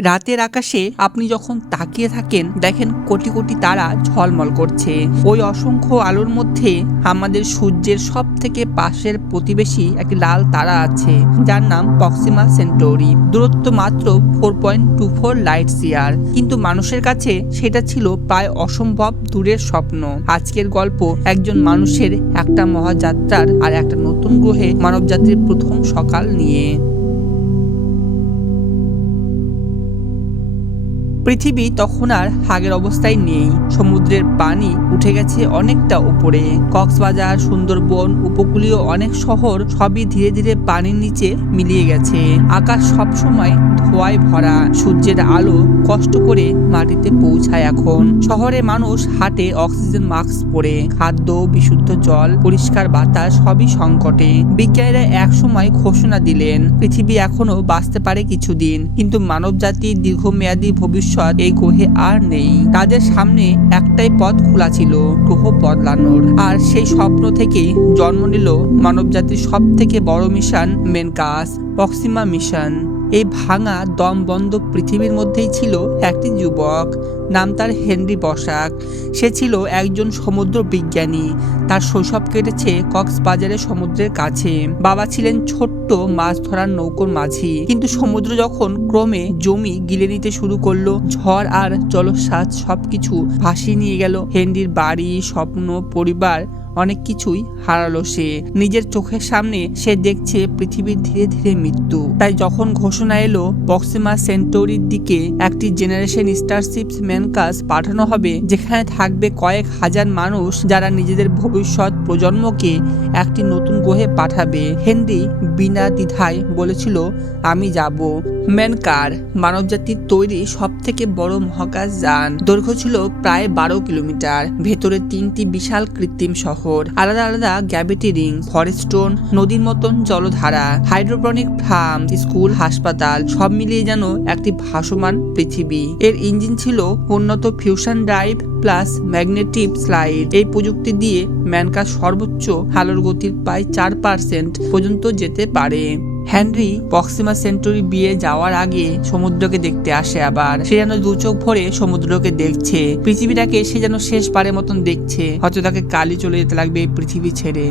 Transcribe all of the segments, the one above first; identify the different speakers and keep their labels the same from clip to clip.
Speaker 1: রাতের আকাশে আপনি যখন তাকিয়ে থাকেন, দেখেন কোটি কোটি তারা ঝলমল করছে। ওই অসংখ্য আলোর মধ্যে আমাদের সূর্যের সব থেকে পাশের প্রতিবেশী একটি লাল তারা আছে, যার নাম পক্সিমা সেন্টোরি। দূরত্ব মাত্র four point two four light year কিন্তু মানুষের কাছে সেটা ছিল প্রায় অসম্ভব দূরের স্বপ্ন। আজকের গল্প একজন মানুষের একটা মহাযাত্রার আর একটা নতুন গ্রহে মানবজাতির প্রথম সকাল নিয়ে। পৃথিবী তখন আর আগের অবস্থায় নেই। সমুদ্রের পানি উঠে গেছে অনেকটা উপরে। কক্সবাজার, সুন্দরবন, উপকূলীয় অনেক শহর সবই ধীরে ধীরে পানির নিচে মিলিয়ে গেছে। আকাশ সবসময় ধোয়ায় ভরা। সূর্যের আলো কষ্ট করে মাটিতে পৌঁছায় এখন। শহরে মানুষ হাটে অক্সিজেন মাস্ক পরে। খাদ্য, বিশুদ্ধ জল, পরিষ্কার বাতাস সবই সংকটে। বিজ্ঞানীরা একসময় ঘোষণা দিলেন, পৃথিবী এখনও বাঁচতে পারে কিছুদিন। কিন্তু মানব জাতির দীর্ঘমেয়াদী ভবিষ্যৎ এই গ্রহে আর নেই। তাদের সামনে একটাই পথ খোলা ছিল, গ্রহ বদলানোর। আর সেই স্বপ্ন থেকেই জন্ম নিল মানবজাতির সব থেকে বড় মিশন মেনকাস, পক্সিমা মিশন। এই ভাঙা দম বন্ধ পৃথিবীর মধ্যেই ছিল একটি যুবক। নাম তার হেনরি বসাক। সে ছিল একজন সমুদ্র বিজ্ঞানী। তার শৈশব কেটেছে কক্সবাজারে সমুদ্রের কাছে। বাবা ছিলেন ছোট্ট, মাছ ধরার নৌকোর মাঝি। কিন্তু সমুদ্র যখন ক্রমে জমি গিলে নিতে শুরু করল, ঝড় আর জলস্বাদ সবকিছু ভাসিয়ে নিয়ে গেল হেনরির বাড়ি, স্বপ্ন, পরিবার অনেক কিছুই হারালো সে। নিজের চোখের সামনে সে দেখছে পৃথিবীর ধীরে ধীরে মৃত্যু। তাই যখন ঘোষণা এলো বক্সিমা সেন্টোরির দিকে একটি জেনারেশন স্টারশিপ ম্যানকাস পাঠানো হবে, যেখানে থাকবে কয়েক হাজার মানুষ যারা নিজেদের ভবিষ্যৎ প্রজন্মকে একটি নতুন গ্রহে পাঠাবে। হেনরি বিনা দ্বিধায় বলেছিল, আমি যাব। ম্যানকার মানবজাতির তৈরি সব থেকে বড় মহাকাশ যান। দৈর্ঘ্য ছিল প্রায় বারো কিলোমিটার। ভেতরে তিনটি বিশাল কৃত্রিম শহর। আলাদা আলাদা গ্যাভিটি রিং ফরেস্টোন নদীর মতন জলধারা হাইড্রোপনিক ফার্ম স্কুল হাসপাতাল, সব মিলিয়ে যেন একটি ভাসমান পৃথিবী। এর ইঞ্জিন ছিল উন্নত fusion drive plus magnetic slide এই প্রযুক্তি দিয়ে ম্যানকার সর্বোচ্চ আলোর গতির প্রায় চার পার্সেন্ট পর্যন্ত যেতে পারে। হেনরি পক্সিমা সেন্টুরি বিয়ে যাওয়ার আগে সমুদ্রকে দেখতে আসে আবার। সে যেন দু চোখ ভরে সমুদ্রকে দেখছে। পৃথিবীটাকে সে যেন শেষবারের মতন দেখছে। হয়তো তাকে কালি চলে যেতে লাগবে এই পৃথিবী ছেড়ে।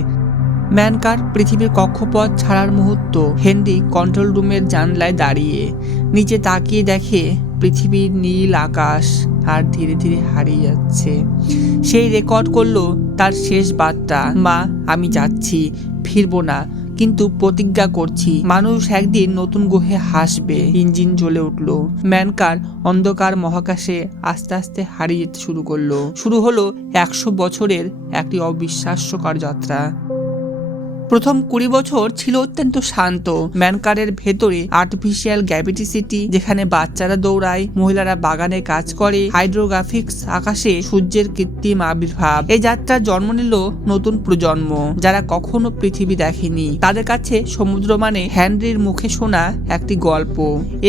Speaker 1: ম্যানকার পৃথিবীর কক্ষপথ ছাড়ার মুহূর্ত। হেনরি কন্ট্রোল রুমের জানলায় দাঁড়িয়ে। নিচে তাকিয়ে দেখে পৃথিবীর নীল আকাশ আর ধীরে ধীরে হারিয়ে যাচ্ছে। সেই রেকর্ড করল তার শেষ বার্তা, মা, আমি যাচ্ছি। ফিরবো না। কিন্তু প্রতিজ্ঞা করছি, মানুষ একদিন নতুন গ্রহে হাসবে। ইঞ্জিন জ্বলে উঠল। ম্যানকার অন্ধকার মহাকাশে আস্তে আস্তে হারিয়ে যেতে শুরু করল। শুরু হলো একশো বছরের একটি অবিশ্বাস্যকর যাত্রা। প্রথম কুড়ি বছর ছিল অত্যন্ত শান্ত। ম্যানকারের ভেতরে আর্টিফিশিয়াল গ্র্যাভিটি সিটি যেখানে বাচ্চারা দৌড়ায়, মহিলারা বাগানে কাজ করে হাইড্রোগ্রাফিক্স আকাশে সূর্যের কৃত্রিম আবির্ভাব। এই যাত্রা জন্ম নিল নতুন প্রজন্ম, যারা কখনো পৃথিবী দেখেনি। তাদের কাছে সমুদ্র মানে হ্যানরির মুখে শোনা একটি গল্প।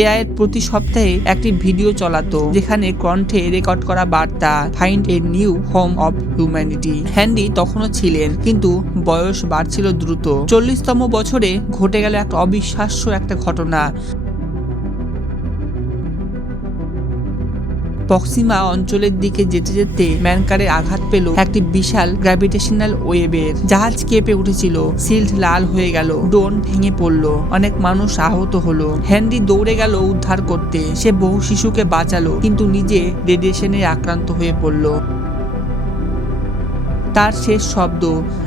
Speaker 1: এআই এর প্রতি সপ্তাহে একটি ভিডিও চলাতো, যেখানে কণ্ঠে রেকর্ড করা বার্তা find a new home of humanity handy তখনও ছিলেন, কিন্তু বয়স বাড়ছিল দ্রুত। চল্লিশতম বছরে ঘটে গেল একটা অবিশ্বাস্য একটা ঘটনা। পক্সিমা অঞ্চলের দিকে যেতে যেতে ম্যানকারের আঘাত পেল একটি বিশাল গ্র্যাভিটেশনাল ওয়েভের জাহাজ কেঁপে উঠেছিল সিল্ড লাল হয়ে গেল ডোন ভেঙে পড়ল, অনেক মানুষ আহত হলো। হ্যান্ডি দৌড়ে গেল উদ্ধার করতে, সে বহু শিশুকে বাঁচালো, কিন্তু নিজে রেডিয়েশনে আক্রান্ত হয়ে পড়ল। তার শেষ শব্দ,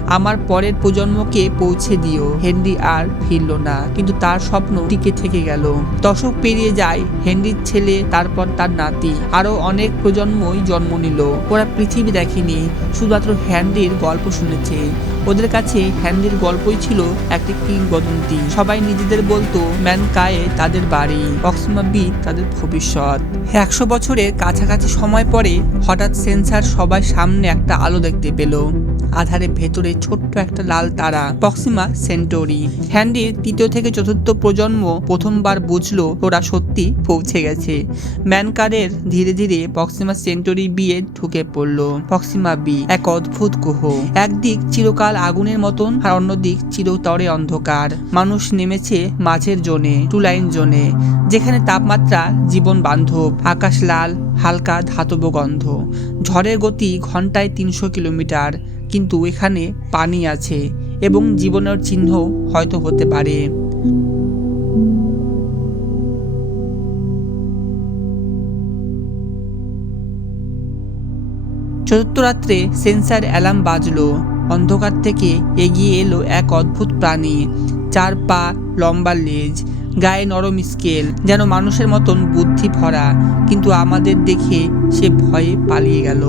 Speaker 1: আমার পরের প্রজন্মকে পৌঁছে দিও। হেনরি আর ফিরল না, কিন্তু তার স্বপ্ন টিকে থেকে গেল। দশক পেরিয়ে যায়, হেনরির ছেলে, তারপর তার নাতি। আরও অনেক প্রজন্মই জন্ম নিল। ওরা পৃথিবী দেখেনি, শুধুমাত্র হেনরির গল্প শুনেছে। ওদের কাছে হ্যান্ডির গল্পই ছিল একটি কিংবদন্তি। সবাই নিজেদের বলতো ম্যানকায়ে তাদের বাড়ি, অক্সমা বি তাদের ভবিষ্যৎ। একশো বছরের কাছাকাছি সময় পরে হঠাৎ সেন্সার সবার সামনে একটা আলো দেখতে পেল। আধারে ভেতরে ছোট্ট একটা লাল তারা প্রক্সিমা সেন্টোরি হ্যান্ডির তৃতীয় থেকে চতুর্থ প্রজন্ম প্রথমবার বুঝলো ওরা সত্যি পৌঁছে গেছে। ম্যানকারের ধীরে ধীরে প্রক্সিমা সেন্টোরি বিয়ে ঢুকে পড়ল। প্রক্সিমা বি এক অদ্ভুত গ্রহ একদিক চিরকাল আগুনের মতন আর অন্যদিক চিরতরে অন্ধকার। মানুষ নেমেছে মাঝের জোনে টু লাইন জোনে, যেখানে তাপমাত্রা জীবন বান্ধব, আকাশ লাল, হালকা ধাতব গন্ধ। ঝড়ের গতি ঘন্টায় তিনশো কিলোমিটার। কিন্তু এখানে পানি আছে এবং জীবনের চিহ্ন হয়তো হতে পারে। চতুর্থ রাত্রে সেন্সার অ্যালার্ম বাজলো। অন্ধকার থেকে এগিয়ে এলো এক অদ্ভুত প্রাণী। চার পা লম্বা লেজ। গায়ে নরম স্কেল যেন মানুষের মতন বুদ্ধি ভরা, কিন্তু আমাদের দেখে সে ভয়ে পালিয়ে গেল।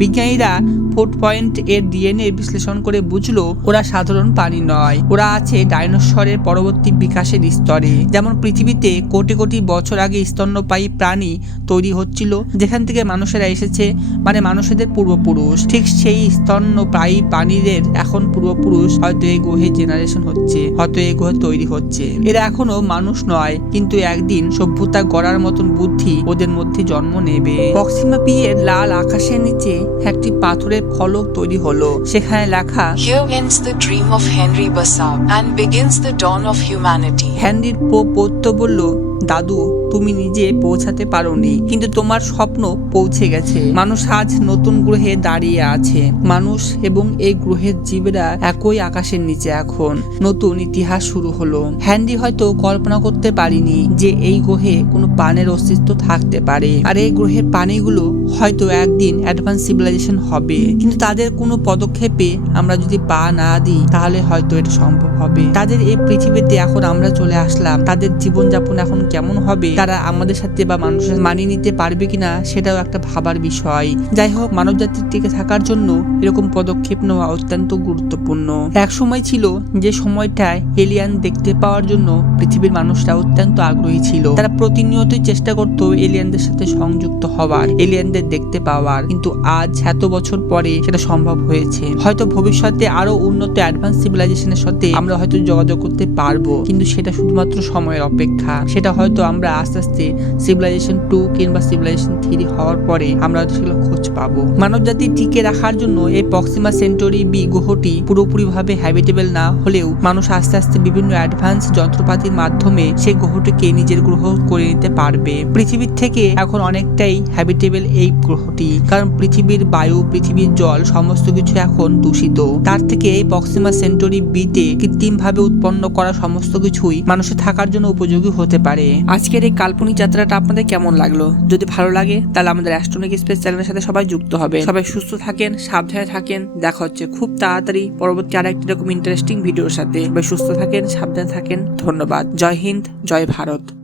Speaker 1: বিজ্ঞানীরা ফুড পয়েন্ট এর ডিএনএ বিশ্লেষণ করে বুঝলো, ওরা সাধারণ প্রাণী নয়। ওরা আছে ডাইনোসরের পরবর্তী বিকাশের স্তরে। যেমন পৃথিবীতে কোটি কোটি বছর আগে স্তন্যপায়ী প্রাণী তৈরি হচ্ছিল, যেখান থেকে মানুষেরা এসেছে মানে মানুষদের পূর্বপুরুষ। ঠিক সেই স্তন্যপায়ী প্রাণীদের এখন পূর্বপুরুষ, হয়তো এই গ্রহে জেনারেশন হচ্ছে, হয়তো এই গ্রহে তৈরি হচ্ছে। এরা এখনও মানুষ নয় কিন্তু একদিন সভ্যতা গড়ার মতন বুদ্ধি ওদের মধ্যে জন্ম নেবে প্রক্সিমা পি এর লাল আকাশের নিচে একটি পাথরের ফলক তৈরি হলো সেখানে লেখা
Speaker 2: Here ends the dream of Henry Bassab and begins the dawn of humanity.
Speaker 1: হ্যান্ডির পো পৌত্র বলল দাদু, তুমি নিজে পৌঁছাতে পারোনি। কিন্তু তোমার স্বপ্ন পৌঁছে গেছে। মানুষ আজ নতুন গ্রহে দাঁড়িয়ে আছে। মানুষ এবং এই গ্রহের জীবরা একই আকাশের নিচে এখন। নতুন ইতিহাস শুরু হলো। হ্যান্ডি হয়তো কল্পনা করতে পারিনি যে এই গ্রহে কোনো পানের অস্তিত্ব থাকতে পারে। আর এই গ্রহের প্রাণীগুলো হয়তো একদিন অ্যাডভান্স সিভিলাইজেশন হবে। কিন্তু তাদের কোনো পদক্ষেপে আমরা যদি পা না দিই, তাহলে হয়তো এটা সম্ভব হবে। তাদের এই পৃথিবীতে এখন আমরা চলে আসলাম, তাদের জীবনযাপন এখন কেমন হবে, তারা আমাদের সাথে বা মানুষের মানিয়ে নিতে পারবে কিনা, সেটাও একটা ভাবার বিষয়। যাই হোক মানব জাতির টিকে থাকার জন্য এরকম পদক্ষেপ নেওয়া অত্যন্ত গুরুত্বপূর্ণ। এক সময় ছিল যে সময়টায় এলিয়ান দেখতে পাওয়ার জন্য পৃথিবীর মানুষরা অত্যন্ত আগ্রহী ছিল। তারা প্রতিনিয়তই চেষ্টা করতো এলিয়ানদের সাথে সংযুক্ত হওয়ার। এলিয়ানদের দেখতে পাওয়ার। কিন্তু আজ এত বছর পরে সেটা সম্ভব হয়েছে। হয়তো ভবিষ্যতে আরও উন্নত অ্যাডভান্স সিভিলাইজেশনের সাথে আমরা হয়তো যোগাযোগ করতে পারব। কিন্তু সেটা শুধুমাত্র সময়ের অপেক্ষা। সেটা হয়তো আমরা আস্তে আস্তে সিভিলাইজেশন টু কিংবা সিভিলাইজেশন থ্রি হওয়ার পরে আমরা হয়তো সেগুলো পাবো। মানব জাতি টিকে রাখার জন্য এই পক্সিমা সেন্টরি বি গ্রহটি পুরোপুরিভাবে হ্যাবিটেবল না হলেও মানুষ আস্তে আস্তে বিভিন্ন অ্যাডভান্স যন্ত্রপাতির মাধ্যমে সেই গ্রহটিকে নিজের গ্রহ করে নিতে পারবে। পৃথিবীর থেকে এখন অনেকটাই হ্যাবিটেবল এই গ্রহটি, কারণ পৃথিবীর বায়ু, পৃথিবীর জল সমস্ত কিছু এখন দূষিত। তার থেকে এই পক্সিমা সেন্টোরি বিতে কৃত্রিম ভাবে উৎপন্ন করা সমস্ত কিছুই মানুষের থাকার জন্য উপযোগী হতে পারে। আজকের এই কাল্পনিক যাত্রাটা আপনাদের কেমন লাগল? যদি ভালো লাগে, তাহলে আমাদের অ্যাস্ট্রোনিক স্পেস চ্যানেলের সাথে সবাই যুক্ত হবে সবাই সুস্থ থাকেন, সাবধানে থাকেন। দেখা হচ্ছে খুব তাড়াতাড়ি পরবর্তী আর একটি রকম ইন্টারেস্টিং ভিডিওর সাথে। সবাই সুস্থ থাকেন, সাবধানে থাকেন। ধন্যবাদ। জয় হিন্দ, জয় ভারত।